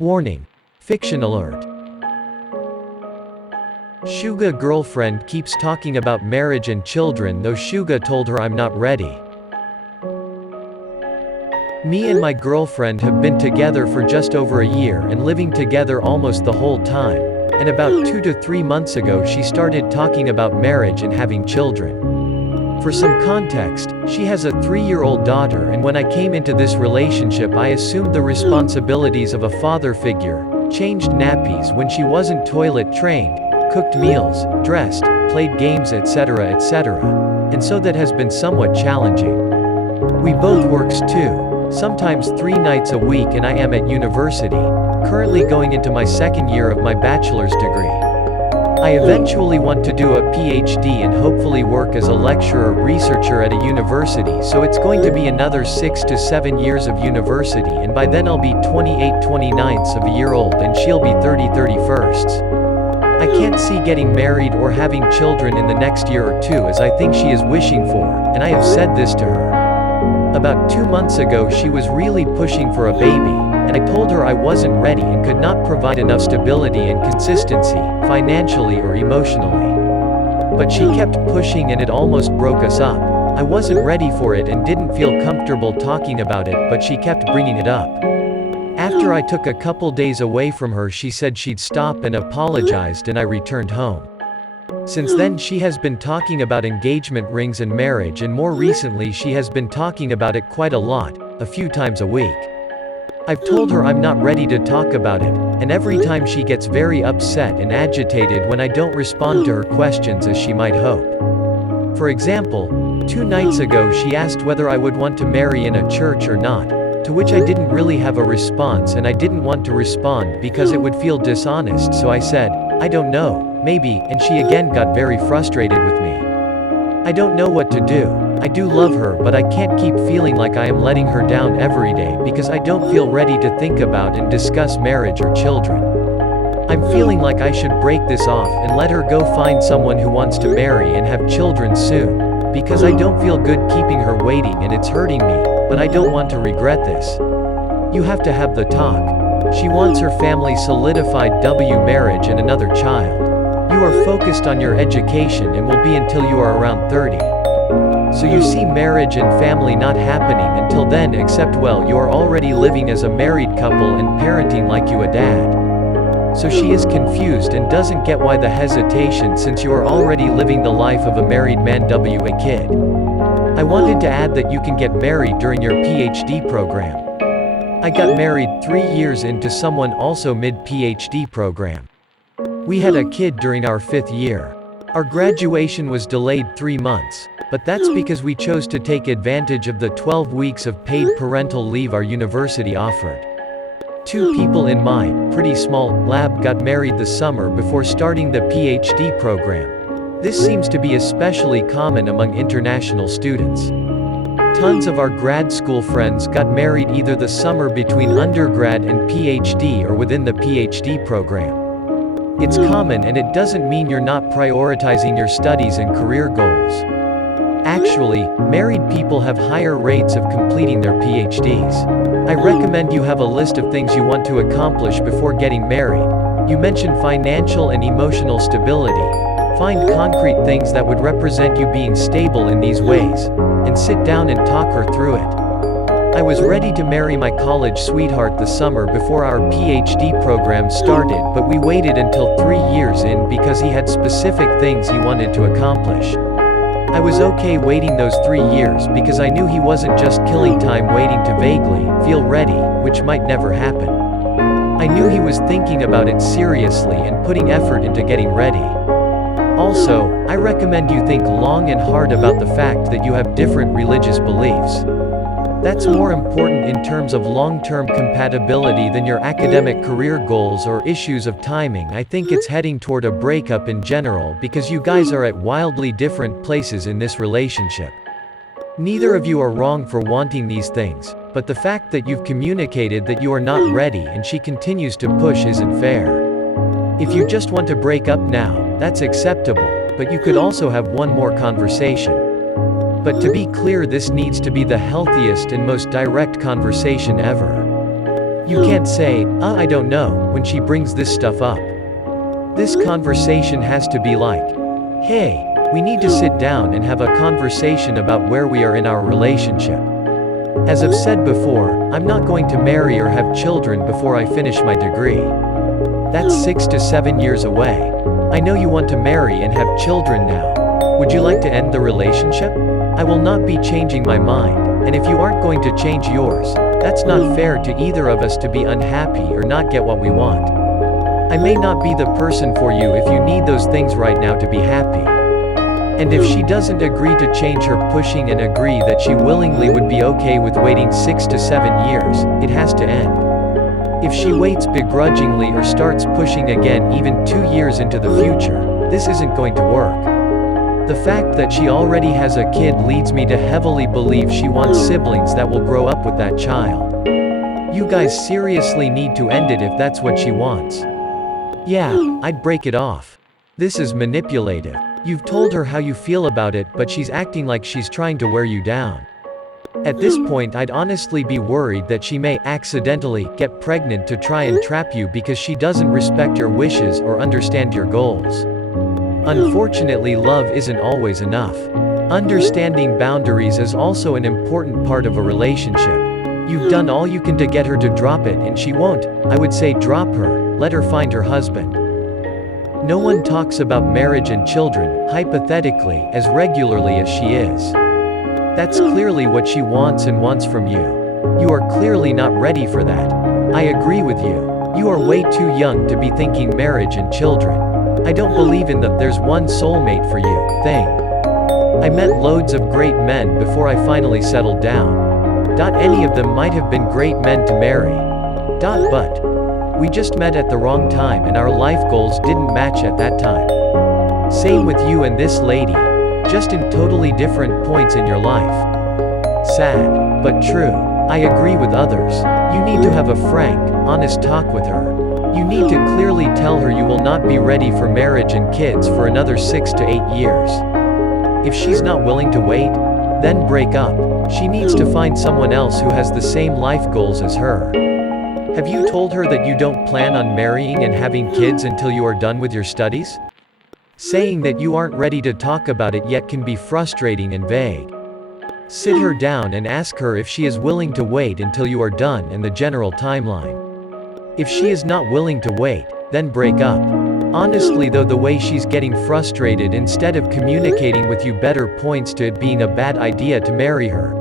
Warning. Fiction alert. Suga girlfriend keeps talking about marriage and children though Suga told her I'm not ready. Me and my girlfriend have been together for just over a year and living together almost the whole time, and about 2 to 3 months ago she started talking about marriage and having children. For some context, she has a 3-year-old daughter, and when I came into this relationship I assumed the responsibilities of a father figure, changed nappies when she wasn't toilet trained, cooked meals, dressed, played games etc. etc. And so that has been somewhat challenging. We both works 2, sometimes 3 nights a week, and I am at university, currently going into my 2nd year of my bachelor's degree. I eventually want to do a PhD and hopefully work as a lecturer researcher at a university, so it's going to be another 6 to 7 years of university, and by then I'll be 29ths of a year old and she'll be 31sts. I can't see getting married or having children in the next year or 2 as I think she is wishing for, and I have said this to her. About 2 months ago she was really pushing for a baby, and I told her I wasn't ready and could not provide enough stability and consistency, financially or emotionally. But she kept pushing and it almost broke us up. I wasn't ready for it and didn't feel comfortable talking about it, but she kept bringing it up. After I took a couple days away from her she said she'd stop and apologized, and I returned home. Since then she has been talking about engagement rings and marriage, and more recently she has been talking about it quite a lot, a few times a week. I've told her I'm not ready to talk about it, and every time she gets very upset and agitated when I don't respond to her questions as she might hope. For example, 2 nights ago she asked whether I would want to marry in a church or not, to which I didn't really have a response, and I didn't want to respond because it would feel dishonest, so I said, I don't know, maybe, and she again got very frustrated with me. I don't know what to do. I do love her, but I can't keep feeling like I am letting her down every day because I don't feel ready to think about and discuss marriage or children. I'm feeling like I should break this off and let her go find someone who wants to marry and have children soon, because I don't feel good keeping her waiting and it's hurting me, but I don't want to regret this. You have to have the talk. She wants her family solidified marriage and another child. You are focused on your education and will be until you are around 30. So you see marriage and family not happening until then, except well you are already living as a married couple and parenting like you a dad. So she is confused and doesn't get why the hesitation since you are already living the life of a married man a kid. I wanted to add that you can get married during your PhD program. I got married 3 years into someone also mid-PhD program. We had a kid during our 5th year. Our graduation was delayed 3 months. But that's because we chose to take advantage of the 12 weeks of paid parental leave our university offered. 2 people in my, pretty small, lab got married the summer before starting the PhD program. This seems to be especially common among international students. Tons of our grad school friends got married either the summer between undergrad and PhD or within the PhD program. It's common, and it doesn't mean you're not prioritizing your studies and career goals. Actually, married people have higher rates of completing their PhDs. I recommend you have a list of things you want to accomplish before getting married. You mentioned financial and emotional stability. Find concrete things that would represent you being stable in these ways, and sit down and talk her through it. I was ready to marry my college sweetheart the summer before our PhD program started, but we waited until 3 years in because he had specific things he wanted to accomplish. I was okay waiting those 3 years because I knew he wasn't just killing time waiting to vaguely feel ready, which might never happen. I knew he was thinking about it seriously and putting effort into getting ready. Also, I recommend you think long and hard about the fact that you have different religious beliefs. That's more important in terms of long-term compatibility than your academic career goals or issues of timing. I think it's heading toward a breakup in general because you guys are at wildly different places in this relationship. Neither of you are wrong for wanting these things, but the fact that you've communicated that you are not ready and she continues to push isn't fair. If you just want to break up now, that's acceptable, but you could also have one more conversation. But to be clear, this needs to be the healthiest and most direct conversation ever. You can't say, I don't know, when she brings this stuff up. This conversation has to be like, hey, we need to sit down and have a conversation about where we are in our relationship. As I've said before, I'm not going to marry or have children before I finish my degree. That's 6 to 7 years away. I know you want to marry and have children now. Would you like to end the relationship? I will not be changing my mind, and if you aren't going to change yours, that's not fair to either of us to be unhappy or not get what we want. I may not be the person for you if you need those things right now to be happy. And if she doesn't agree to change her pushing and agree that she willingly would be okay with waiting 6 to 7 years, it has to end. If she waits begrudgingly or starts pushing again even 2 years into the future, this isn't going to work. The fact that she already has a kid leads me to heavily believe she wants siblings that will grow up with that child. You guys seriously need to end it if that's what she wants. Yeah, I'd break it off. This is manipulative. You've told her how you feel about it, but she's acting like she's trying to wear you down. At this point, I'd honestly be worried that she may accidentally get pregnant to try and trap you because she doesn't respect your wishes or understand your goals. Unfortunately, love isn't always enough. Understanding boundaries is also an important part of a relationship. You've done all you can to get her to drop it and she won't. I would say drop her, let her find her husband. No one talks about marriage and children, hypothetically, as regularly as she is. That's clearly what she wants and wants from you. You are clearly not ready for that. I agree with you. You are way too young to be thinking marriage and children. I don't believe in the "there's one soulmate for you" thing. I met loads of great men before I finally settled down. Any of them might have been great men to marry. But we just met at the wrong time and our life goals didn't match at that time. Same with you and this lady. Just in totally different points in your life. Sad, but true. I agree with others. You need to have a frank, honest talk with her. You need to clearly tell her you will not be ready for marriage and kids for another 6 to 8 years. If she's not willing to wait, then break up. She needs to find someone else who has the same life goals as her. Have you told her that you don't plan on marrying and having kids until you are done with your studies? Saying that you aren't ready to talk about it yet can be frustrating and vague. Sit her down and ask her if she is willing to wait until you are done and the general timeline. If she is not willing to wait, then break up. Honestly though, the way she's getting frustrated instead of communicating with you better points to it being a bad idea to marry her.